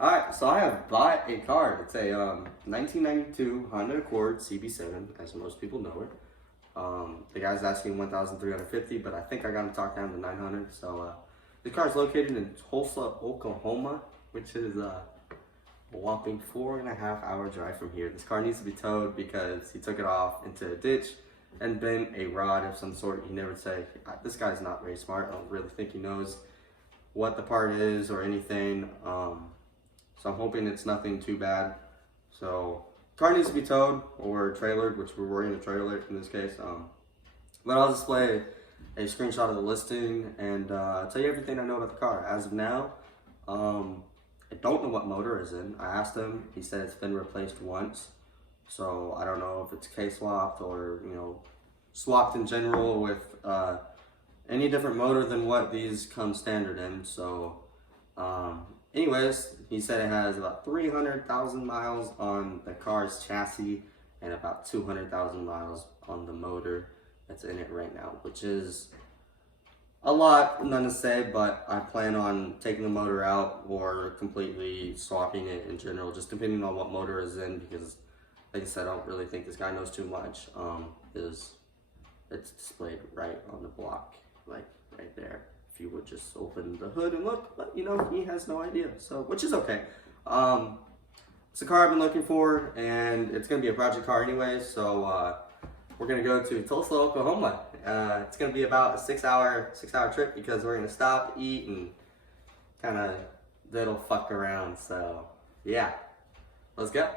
Alright, so I have bought a car. It's a 1992 Honda Accord CB7, as most people know it. The guy's asking 1,350, but I think I got him talked down to 900. So the car is located in Tulsa, Oklahoma, which is a whopping 4.5 hour drive from here. This car needs to be towed because he took it off into a ditch and bent a rod of some sort. He never said, this guy's not very smart. I don't really think he knows what the part is or anything. So I'm hoping it's nothing too bad. So car needs to be towed or trailered, which we're going to trailer it in this case. But I'll display a screenshot of the listing and tell you everything I know about the car. As of now, I don't know what motor is in. I asked him, he said it's been replaced once. So I don't know if it's K-swapped or, swapped in general with any different motor than what these come standard in. So anyways, he said it has about 300,000 miles on the car's chassis and about 200,000 miles on the motor that's in it right now, which is a lot, none to say, but I plan on taking the motor out or completely swapping it in general, just depending on what motor is in, because like I said, I don't really think this guy knows too much. It's displayed right on the block, like right there. If you would just open the hood and look, but he has no idea, so which is okay. It's a car I've been looking for, and it's gonna be a project car anyway. So we're gonna go to Tulsa, Oklahoma. It's gonna be about a 6 hour trip because we're gonna stop, eat, and kind of little fuck around. So yeah, let's go.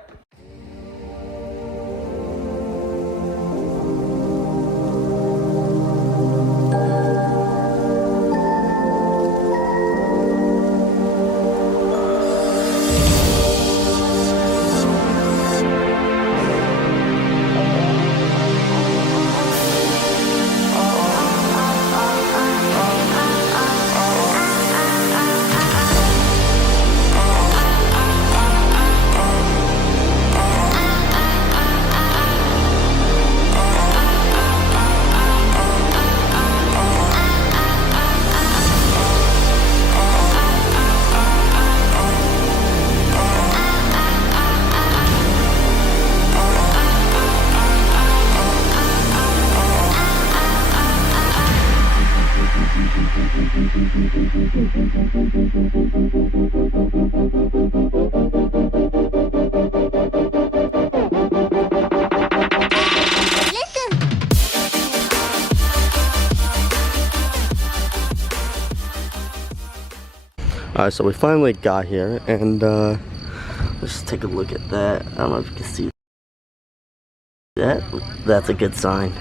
Alright, so we finally got here, and let's take a look at that. I don't know if you can see that. That's a good sign.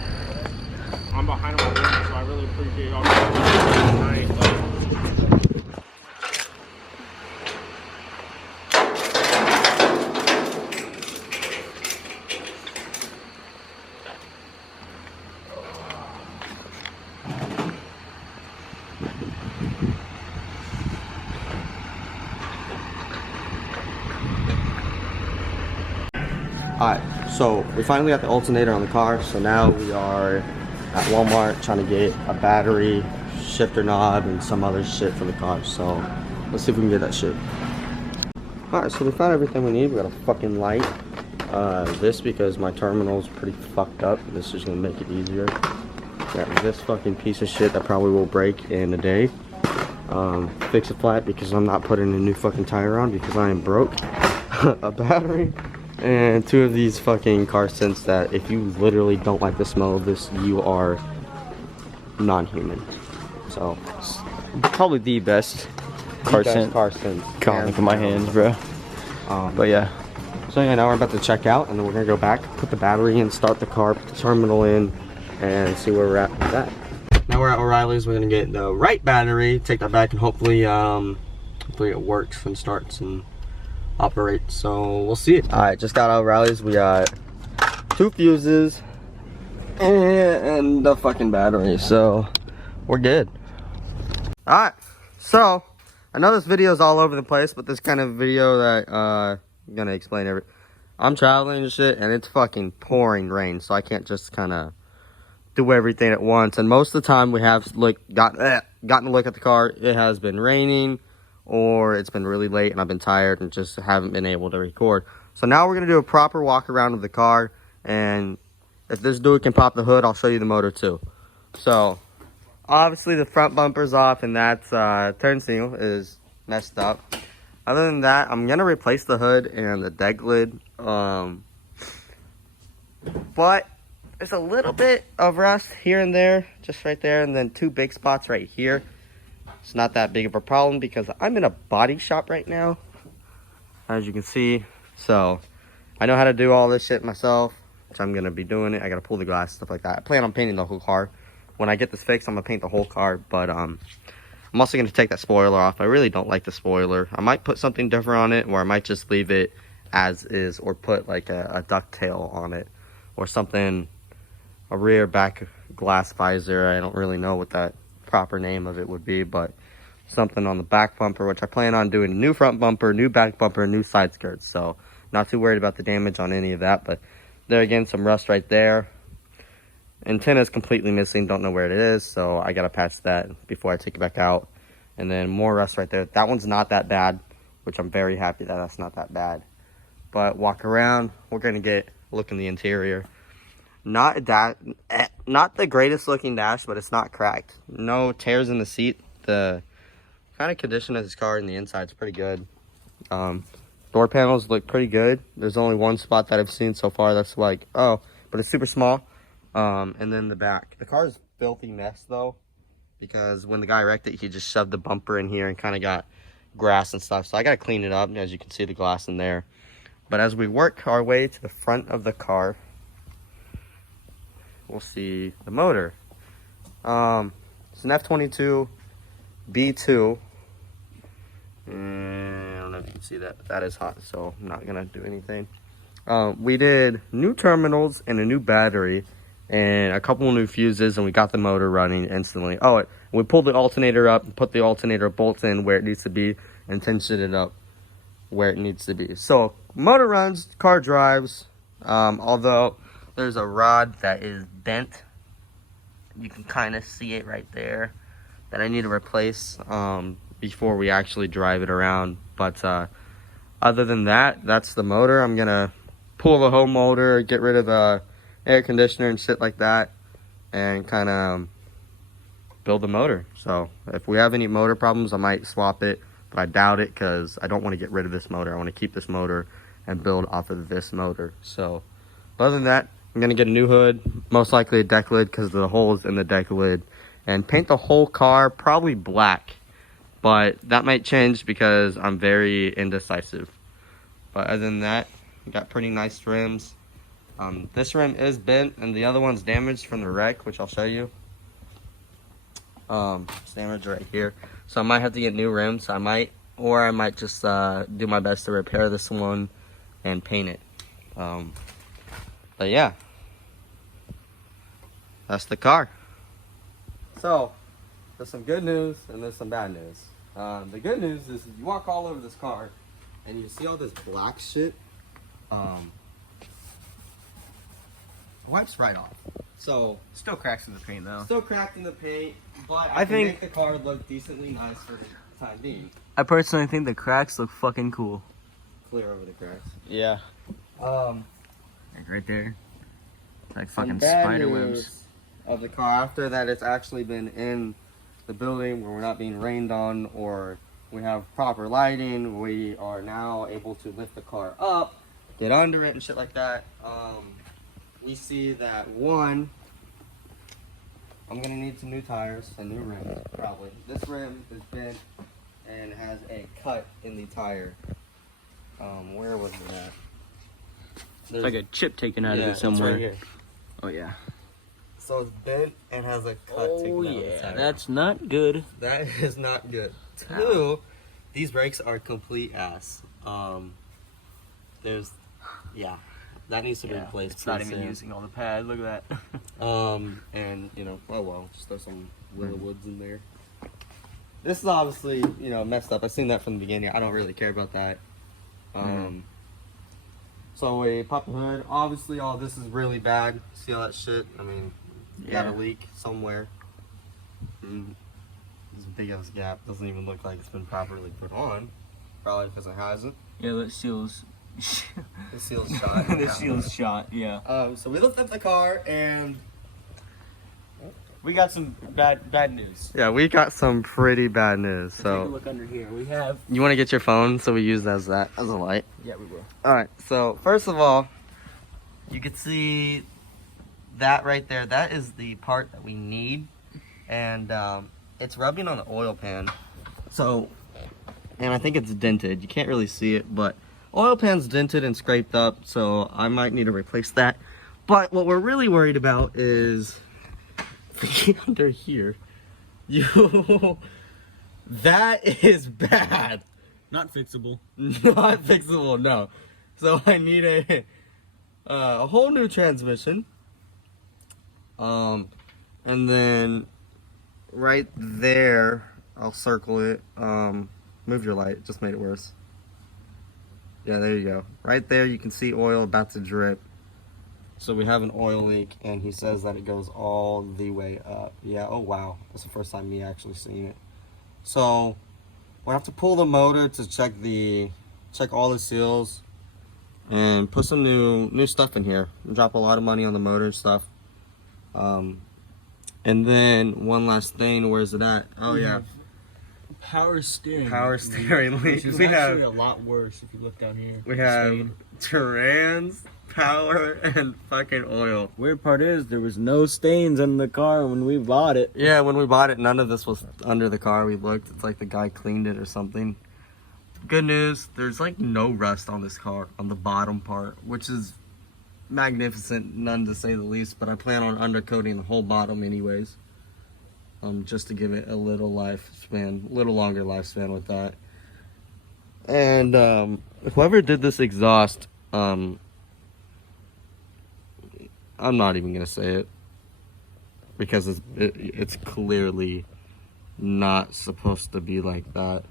I'm behind on my work, so I really appreciate all tonight. Alright, so we finally got the alternator on the car, so now we are at Walmart trying to get a battery, shifter knob, and some other shit for the car. So let's see if we can get that shit. Alright, so we found everything we need. We got a fucking light. This because my terminal's pretty fucked up. This is gonna make it easier. Got this fucking piece of shit that probably will break in a day. Fix it flat because I'm not putting a new fucking tire on because I am broke. A battery. And 2 of these fucking car scents that if you literally don't like the smell of this, you are non-human. So it's probably the best car scent. Can't look at my hands, bro. But yeah. So yeah, now we're about to check out, and then we're gonna go back, put the battery in, start the car, put the terminal in, and see where we're at with that. Now we're at O'Reilly's. We're gonna get the right battery, take that back, and hopefully it works and starts and operate. So we'll see it. All right, just got out of O'Reilly's. We got 2 fuses and the fucking battery, so we're good. All right, so I know this video is all over the place, but this kind of video that I'm gonna explain everything. I'm traveling and shit, and it's fucking pouring rain, so I can't just kind of do everything at once. And most of the time we have gotten a look at the car. It has been raining or it's been really late and I've been tired and just haven't been able to record. So now we're gonna do a proper walk around of the car, and if this dude can pop the hood, I'll show you the motor too. So obviously the front bumper's off, and that's turn signal is messed up. Other than that, I'm gonna replace the hood and the deck lid. But there's a little bit of rust here and there, just right there, and then 2 big spots right here. It's not that big of a problem because I'm in a body shop right now, as you can see. So I know how to do all this shit myself, which I'm gonna be doing it. I gotta pull the glass, stuff like that. I plan on painting the whole car. When I get this fixed, I'm gonna paint the whole car, but I'm also gonna take that spoiler off. I really don't like the spoiler. I might put something different on it, or I might just leave it as is, or put like a ducktail on it, or something, a rear back glass visor. I don't really know what that proper name of it would be, but something on the back bumper, which I plan on doing a new front bumper, new back bumper, new side skirts. So not too worried about the damage on any of that, but there again, some rust right there. Antenna is completely missing, don't know where it is, so I gotta patch that before I take it back out. And then more rust right there. That one's not that bad, which I'm very happy that that's not that bad. But walk around, we're gonna get a look in the interior. Not the greatest looking dash, but it's not cracked. No tears in the seat. The kind of condition of this car in the inside is pretty good. Door panels look pretty good. There's only one spot that I've seen so far that's like, oh, but it's super small. And then the back. The car is filthy mess though, because when the guy wrecked it, he just shoved the bumper in here and kind of got grass and stuff. So I gotta clean it up. As you can see, the glass in there. But as we work our way to the front of the car, we'll see the motor. It's an F22 B2. And I don't know if you can see that. That is hot, so I'm not gonna do anything. We did new terminals and a new battery and a couple of new fuses, and we got the motor running instantly. Oh, we pulled the alternator up and put the alternator bolts in where it needs to be and tensioned it up where it needs to be. So motor runs, car drives, although there's a rod that is bent. You can kind of see it right there that I need to replace before we actually drive it around. But other than that, that's the motor. I'm gonna pull the whole motor, get rid of the air conditioner and shit like that, and kind of build the motor. So if we have any motor problems, I might swap it, but I doubt it because I don't want to get rid of this motor. I want to keep this motor and build off of this motor. So other than that, I'm gonna get a new hood, most likely a deck lid because of the holes in the deck lid, and paint the whole car probably black, but that might change because I'm very indecisive. But other than that, we got pretty nice rims. This rim is bent and the other one's damaged from the wreck, which I'll show you. It's damaged right here, so I might have to get new rims. I might just do my best to repair this one and paint it. But yeah, that's the car. So there's some good news and there's some bad news. The good news is you walk all over this car and you see all this black shit. Wipes right off. So Still cracks in the paint though. still cracked in the paint, but I can think- make the car look decently nice for the time being. I personally think the cracks look fucking cool. Clear over the cracks. Yeah. Like right there. It's like Some fucking bad spider news webs. of the car after that it's actually been in the building where we're not being rained on, or we have proper lighting. We are now able to lift the car up, get under it and shit like that. We see that one, I'm gonna need some new tires and new rims probably. This rim is bent and has a cut in the tire. Where was it at? It's like a chip taken out of it it's somewhere. right here. Oh yeah. So it's bent and has a cut taken Oh out of the yeah, tire. that's not good. That is not good. Two, these brakes are complete ass. That needs to be replaced. It's not pretty even soon. using all the pad. Look at that. And oh well, just throw some little woods in there. This is obviously, messed up. I've seen that from the beginning. I don't really care about that. So we pop the hood. Obviously, all this is really bad. See all that shit? I mean, you got a leak somewhere. It's big ass gap. Doesn't even look like it's been properly put on. Probably because it hasn't. Yeah, that seal's. The seal's shot. The seal's shot. Yeah. So we looked up the car and We got some bad news. yeah, we got some pretty bad news. Take a So look under here. We have. you want to get your phone so we use that as a light. Yeah, we will. All right. So first of all, you can see that right there. That is the part that we need, and it's rubbing on the oil pan. So, and I think it's dented. You can't really see it, but oil pan's dented and scraped up. So I might need to replace that. But what we're really worried about is under here. That is bad. Not fixable. Not fixable, no. So I need a whole new transmission. And then right there, I'll circle it. Move your light, just made it worse. Yeah, there you go. Right there, you can see oil about to drip. So we have an oil leak, and he says that it goes all the way up. Yeah, oh wow. That's the first time me actually seeing it. So we'll have to pull the motor to check all the seals and put some new stuff in here. Drop a lot of money on the motor and stuff. And then one last thing, where's it at? Oh yeah. Power steering. Power steering leak. Which is We actually have a lot worse if you look down here. we have trans, power, and fucking oil. Weird part is there was no stains on the car when we bought it. Yeah, when we bought it, none of this was under the car. We looked, it's like the guy cleaned it or something. Good news, there's like no rust on this car, on the bottom part, which is magnificent, none to say the least, but I plan on undercoating the whole bottom anyways. Just to give it a little lifespan, little longer lifespan with that. And whoever did this exhaust, I'm not even gonna say it because it's clearly not supposed to be like that.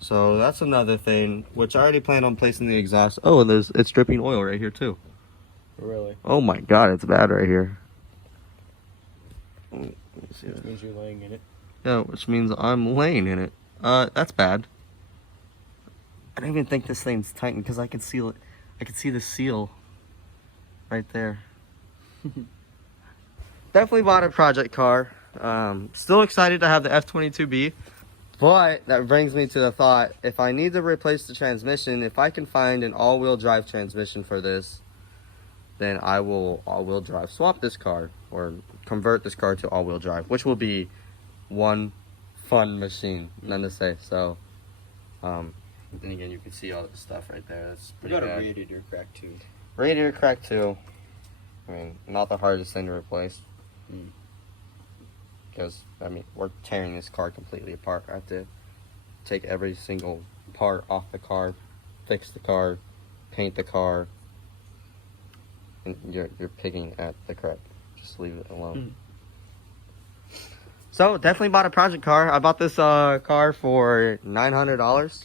So that's another thing, which I already planned on placing the exhaust. Oh, and it's dripping oil right here too. Really? Oh my god, it's bad right here. Let me see that. Which means you're laying in it. Yeah, which means I'm laying in it. That's bad. I don't even think this thing's tightened because I can seal it. I can see the seal right there. Definitely bought a project car. Still excited to have the F22B. But that brings me to the thought, if I need to replace the transmission, if I can find an all-wheel drive transmission for this, then I will all-wheel drive swap this car or convert this car to all-wheel drive, which will be one fun machine, none to say. So, then again, you can see all the stuff right there. That's We pretty got a bad. radiator crack too. Radiator crack too. I mean, not the hardest thing to replace. Because, I mean, we're tearing this car completely apart. I have to take every single part off the car, fix the car, paint the car. And you're picking at the crap. Just leave it alone. So, definitely bought a project car. I bought this car for $900.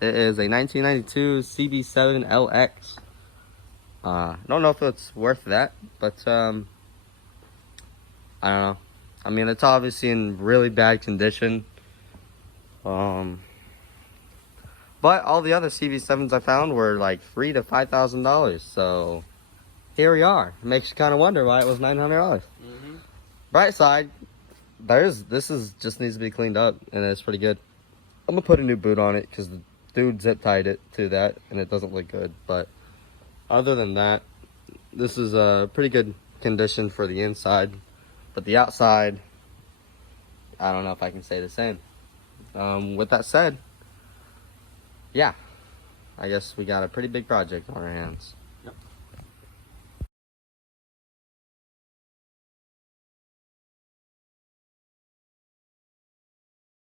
It is a 1992 CB7 LX. Don't know if it's worth that, but I don't know. I mean, it's obviously in really bad condition. But all the other CB7s I found were like $3,000 to $5,000. So here we are. It makes you kind of wonder why it was $900. Bright side, this just needs to be cleaned up, and it's pretty good. I'm gonna put a new boot on it because the dude zip tied it to that, and it doesn't look good. But other than that, this is a pretty good condition for the inside. But the outside, I don't know if I can say the same. With that said, yeah, I guess we got a pretty big project on our hands.